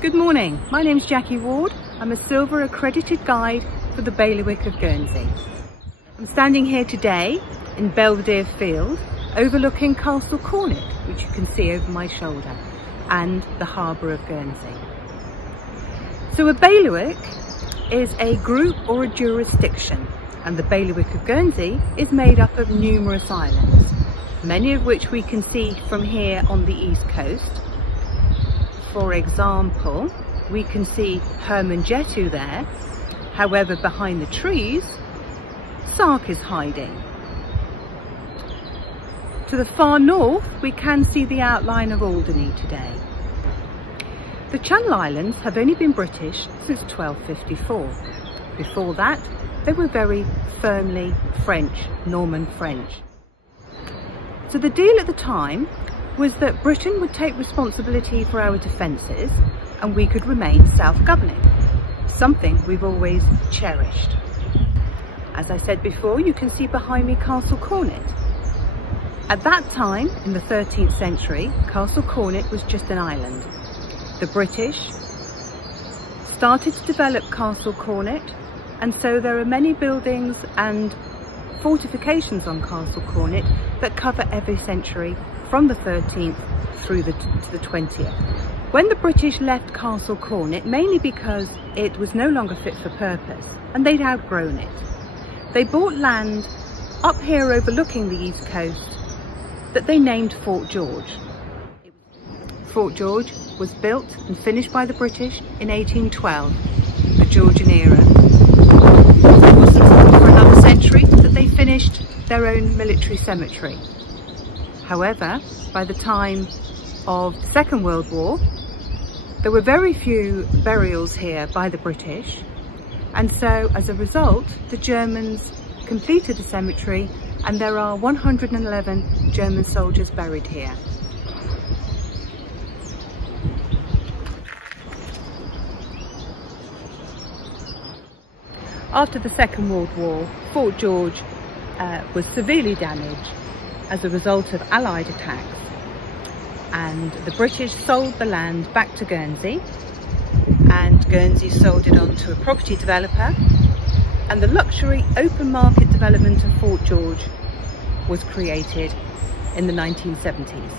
Good morning, my name's Jackie Ward. I'm a silver accredited guide for the Bailiwick of Guernsey. I'm standing here today in Belvedere Field overlooking Castle Cornet, which you can see over my shoulder, and the harbour of Guernsey. So a bailiwick is a group or a jurisdiction, and the Bailiwick of Guernsey is made up of numerous islands, many of which we can see from here on the east coast. For example, we can see Hermanjettu there. However, behind the trees, Sark is hiding. To the far north, we can see the outline of Alderney today. The Channel Islands have only been British since 1254. Before that, they were very firmly French, Norman French. So the deal at the time was that Britain would take responsibility for our defences and we could remain self-governing, something we've always cherished. As I said before, you can see behind me Castle Cornet. At that time, in the 13th century, Castle Cornet was just an island. The British started to develop Castle Cornet, and so there are many buildings and fortifications on Castle Cornet that cover every century from the 13th through to the 20th. When the British left Castle Cornet, mainly because it was no longer fit for purpose and they'd outgrown it, they bought land up here overlooking the east coast that they named Fort George. Fort George was built and finished by the British in 1812, the Georgian era. It wasn't for another century that they finished their own military cemetery. However, by the time of the Second World War, there were very few burials here by the British, and so as a result, the Germans completed the cemetery, and there are 111 German soldiers buried here. After the Second World War, Fort George was severely damaged as a result of Allied attacks, and the British sold the land back to Guernsey, and Guernsey sold it on to a property developer, and the luxury open market development of Fort George was created in the 1970s.